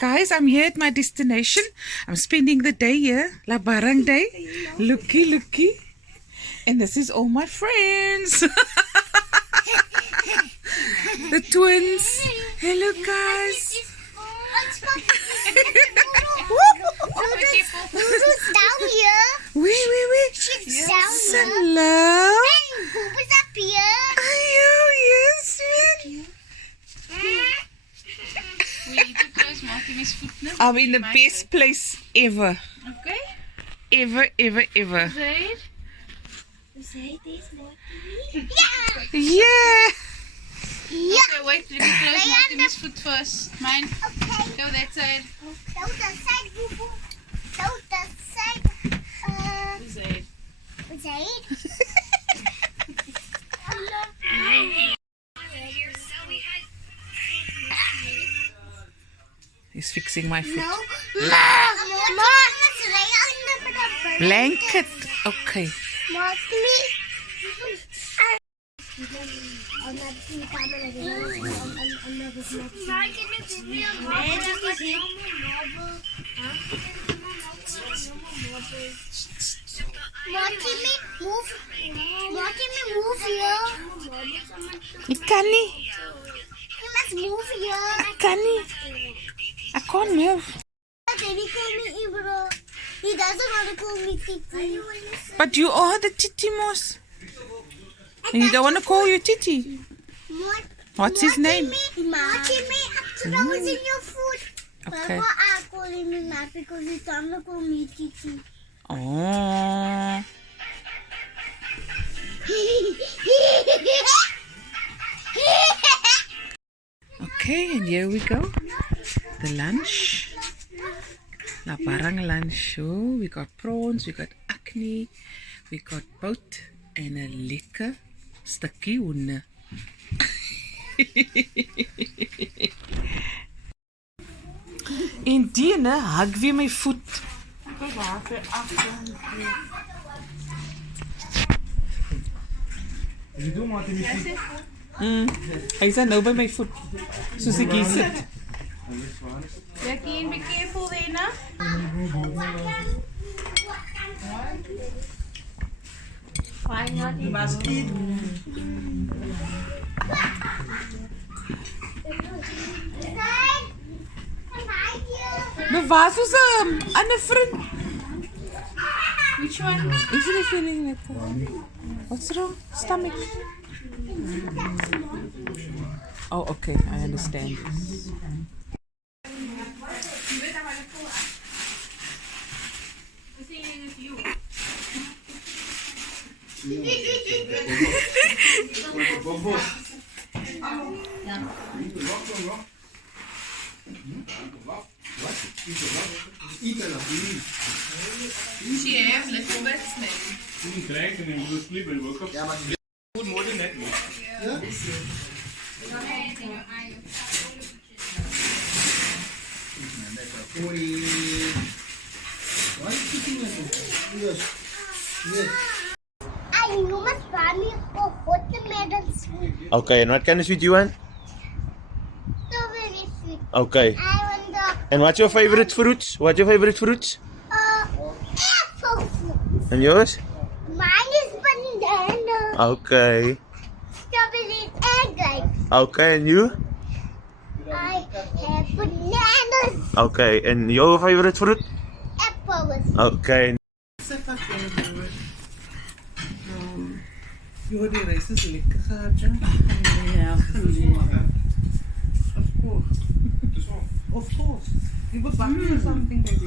Guys, I'm here at my destination. I'm spending the day here. La Barang Day. Looky. And this is all my friends. The twins. Hello, guys. Lulu's down here. Wait. She's down here. Hello. And Booba's up here. Yes, sweet. I'm in the best place ever. Okay. Ever. Zaid. Yeah. Okay, wait, let me close Martin's foot first. Mine. Okay. Go that side. Go that side, Boo Boo. Go that side. Zaid. Zaid. He's fixing my foot. No. Blanket. Okay. Move here. Ik kan niet. You must move here. Ik kan niet. I can't move. Daddy call me Ibro. He doesn't want to call me Titi. But you are the Titi Moss. And you don't want to call you Titi. What's his name? Martimi, that was in your food. Okay. But I call him Matt because he's trying to call me Titi. Oh. Okay, and here we go. The lunch. La Barang lunch. Oh, we got prawns, we got acne, we got boat, and a lekker stukkie hoender. En die hug weer my voet. Hy is nou by my voet. Soos ek hier sit. Jackie, be careful there, na. Fine, not you must eat. Nou waar is ander vriend? Which one? Isn't he feeling better? What's wrong? Stomach. Oh, okay, I understand. She has little bits, maybe. You must buy me a watermelon sweet. Okay, and what kind of sweet you want? Strawberry sweet. Okay. I want the And what's your favorite fruits? Apple fruit. And yours? Mine is banana. Okay. Strawberries and grapes. Okay, and you? I have bananas. Okay, and your favorite fruit? Apples. Okay. Jo, die reis is lekker gehad, ja? Yeah. Of course. Of course. You would buy me something like